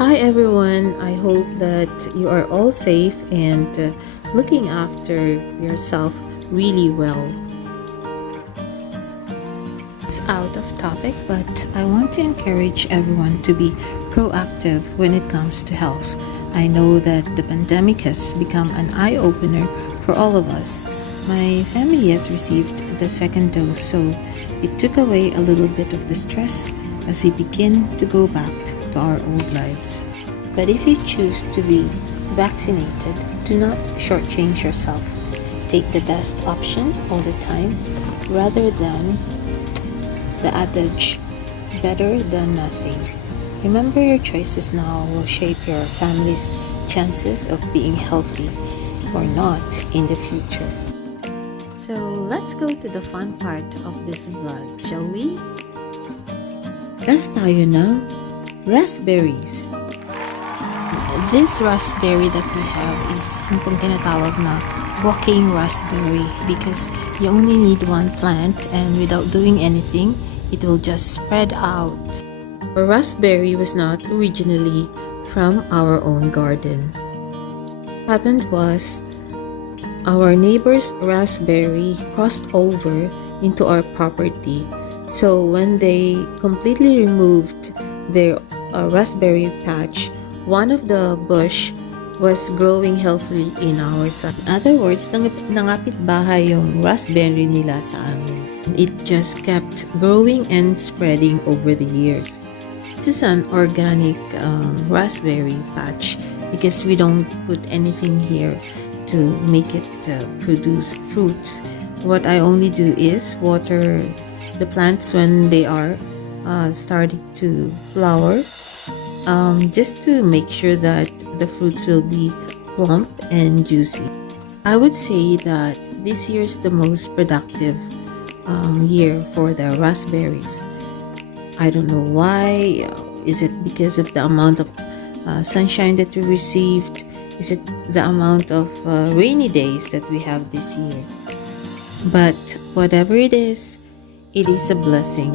Hi everyone, I hope that you are all safe and looking after yourself really well. It's out of topic, but I want to encourage everyone to be proactive when it comes to health. I know that the pandemic has become an eye-opener for all of us. My family has received the second dose, so it took away a little bit of the stress as we begin to go back to our old lives. But if you choose to be vaccinated, do not shortchange yourself. Take the best option all the time rather than the adage, better than nothing. Remember, your choices now will shape your family's chances of being healthy or not in the future. So let's go to the fun part of this vlog, shall we? Test tayo na raspberries. This raspberry that we have is yung pong tinatawag na walking raspberry because you only need one plant and without doing anything, it will just spread out. Our raspberry was not originally from our own garden. What happened was our neighbor's raspberry crossed over into our property. So when they completely removed their raspberry patch, one of the bush was growing healthily in our side. In other words, nangapit bahay yung raspberry nila sa amin. It just kept growing and spreading over the years. This is an organic raspberry patch because we don't put anything here to make it produce fruits. What I only do is water the plants when they are starting to flower, just to make sure that the fruits will be plump and juicy. I would say that this year is the most productive year for the raspberries. I don't know why. Is it because of the amount of sunshine that we received? Is it the amount of rainy days that we have this year? But whatever it is a blessing.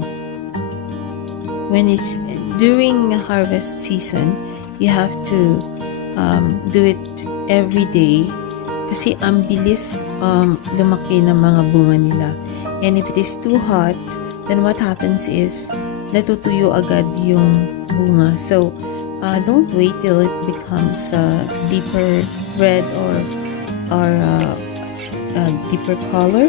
When it's during harvest season, you have to do it every day kasi ang bilis lumaki ng mga bunga nila. And if it is too hot, then what happens is natutuyo agad yung bunga. So don't wait till it becomes deeper red or deeper color,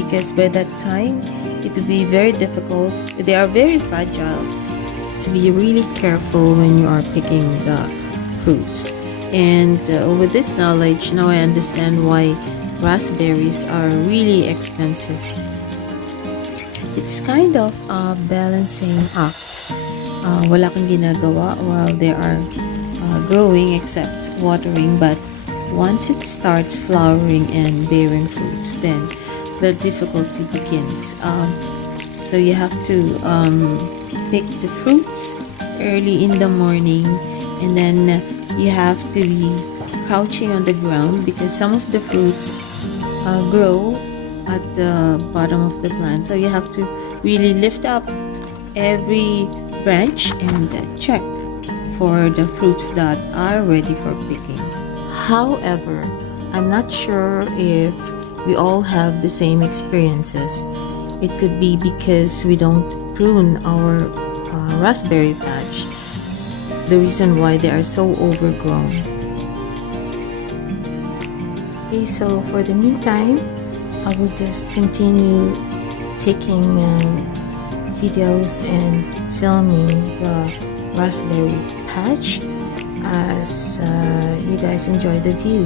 because by that time it will be very difficult. They are very fragile. To be really careful when you are picking the fruits. And with this knowledge, now I understand why raspberries are really expensive. It's kind of a balancing act. Wala kang ginagawa while they are growing except watering, but once it starts flowering and bearing fruits, then the difficulty begins. So you have to pick the fruits early in the morning, and then you have to be crouching on the ground because some of the fruits grow at the bottom of the plant. So you have to really lift up every branch and check for the fruits that are ready for picking. However, I'm not sure if we all have the same experiences. It could be because we don't prune our raspberry patch. The reason why they are so overgrown. Okay, so for the meantime, I will just continue taking videos and filming the raspberry patch as you guys enjoy the view.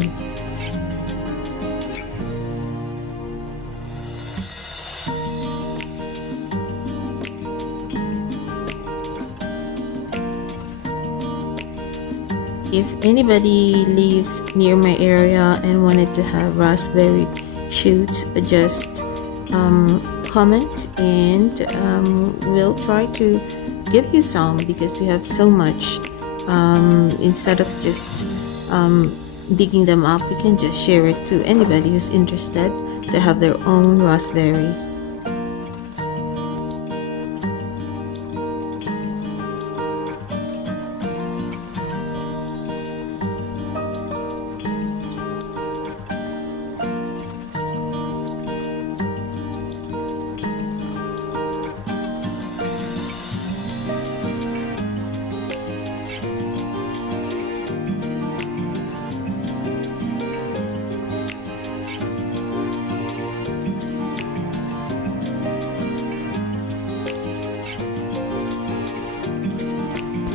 If anybody lives near my area and wanted to have raspberry shoots, just comment and we'll try to give you some because we have so much. Instead of just digging them up, we can just share it to anybody who's interested to have their own raspberries.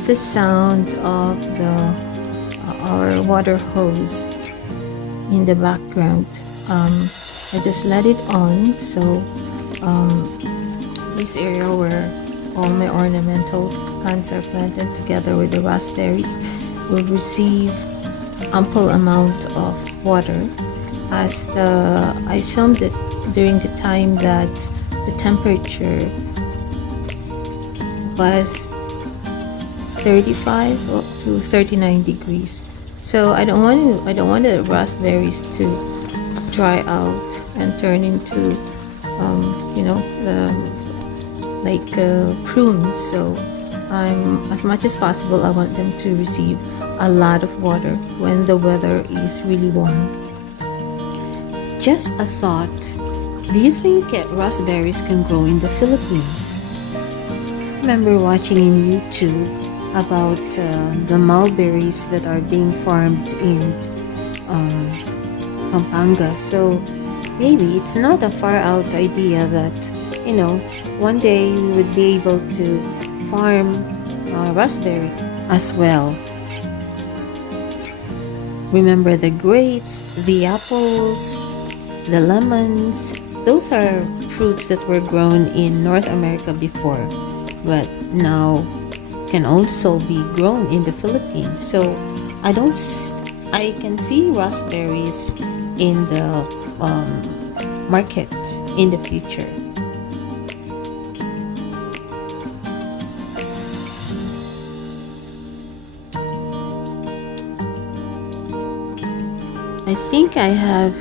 the sound of the our water hose in the background. I just let it on, so this area where all my ornamental plants are planted together with the raspberries will receive ample amount of water, as I filmed it during the time that the temperature was 35 up to 39 degrees. So I don't want the raspberries to dry out and turn into like prunes. So as much as possible, I want them to receive a lot of water when the weather is really warm. Just a thought, do you think raspberries can grow in the Philippines? I remember watching in YouTube about the mulberries that are being farmed in Pampanga. So maybe it's not a far out idea that, one day we would be able to farm raspberry as well. Remember the grapes, the apples, the lemons. Those are fruits that were grown in North America before, but now can also be grown in the Philippines. So I can see raspberries in the market in the future. I think I have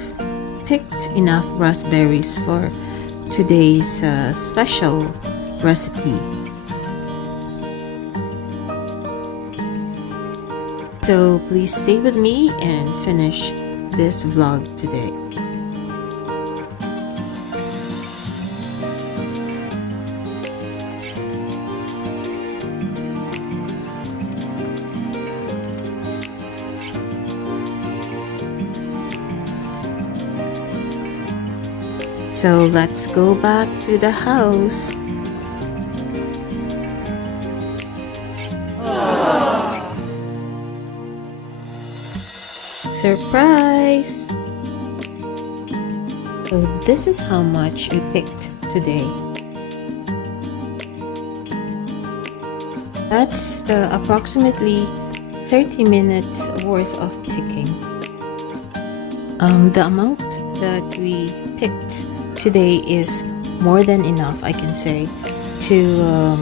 picked enough raspberries for today's special recipe. So please stay with me and finish this vlog today. So let's go back to the house. Surprise! So this is how much we picked today. That's approximately 30 minutes worth of picking. The amount that we picked today is more than enough, I can say, to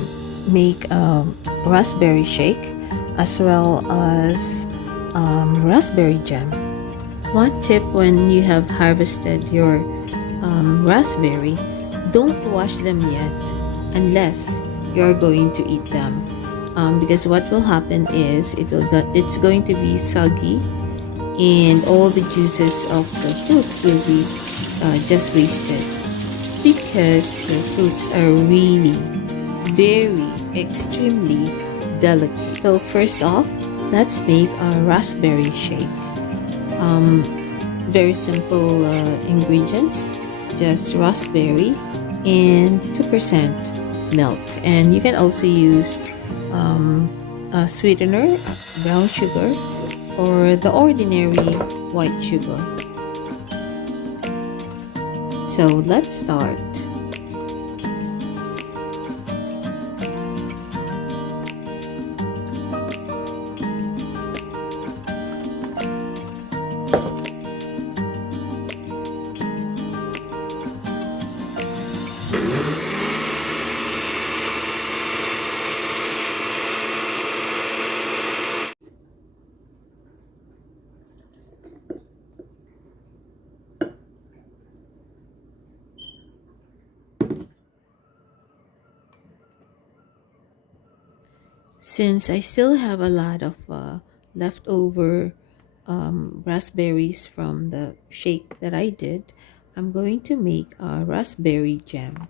make a raspberry shake as well as raspberry jam. One tip: when you have harvested your raspberry, don't wash them yet unless you're going to eat them, because what will happen is it's going to be soggy and all the juices of the fruits will be just wasted, because the fruits are really very extremely delicate. So first off, let's make a raspberry shake. Very simple ingredients, just raspberry and 2% milk, and you can also use a sweetener, brown sugar, or the ordinary white sugar. So let's start. Since I still have a lot of leftover raspberries from the shake that I did, I'm going to make a raspberry jam.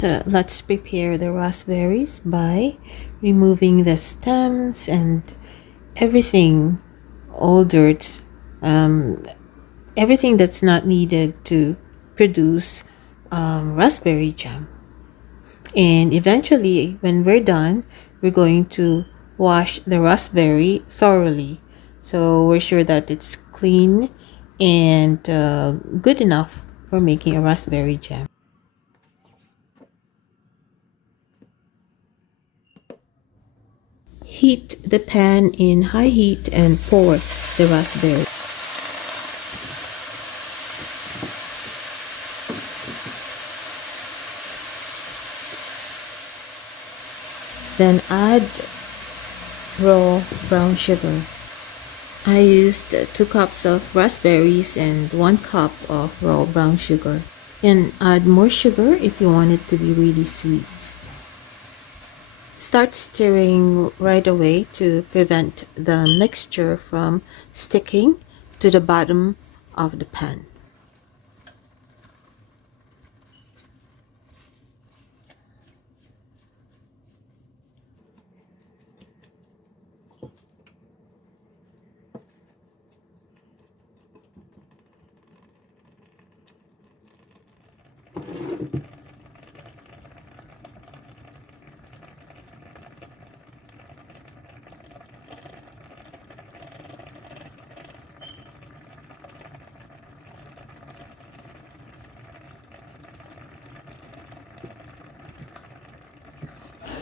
So let's prepare the raspberries by removing the stems and everything, all dirts, everything that's not needed to produce raspberry jam. And eventually, when we're done, we're going to wash the raspberry thoroughly. So we're sure that it's clean and good enough for making a raspberry jam. Heat the pan in high heat and pour the raspberry. Then add raw brown sugar. I used 2 cups of raspberries and 1 cup of raw brown sugar. And add more sugar if you want it to be really sweet. Start stirring right away to prevent the mixture from sticking to the bottom of the pan.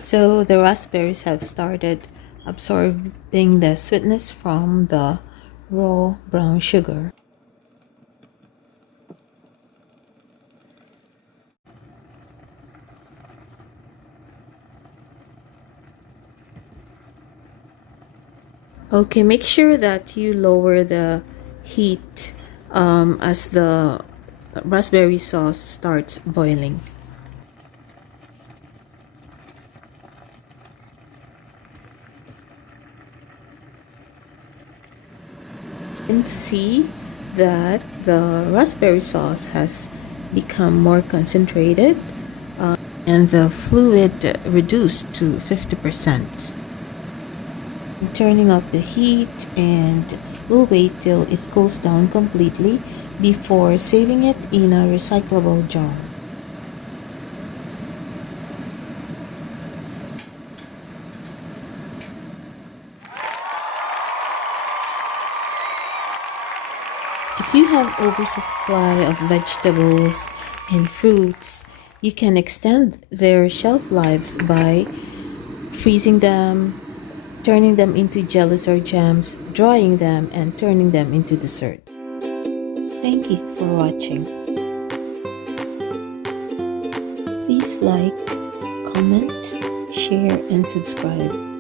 So the raspberries have started absorbing the sweetness from the raw brown sugar. Okay, make sure that you lower the heat as the raspberry sauce starts boiling. And see that the raspberry sauce has become more concentrated and the fluid reduced to 50%. I'm turning off the heat and we'll wait till it cools down completely before saving it in a recyclable jar. If you have oversupply of vegetables and fruits, you can extend their shelf lives by freezing them, turning them into jellies or jams, drying them, and turning them into dessert. Thank you for watching. Please like, comment, share, and subscribe.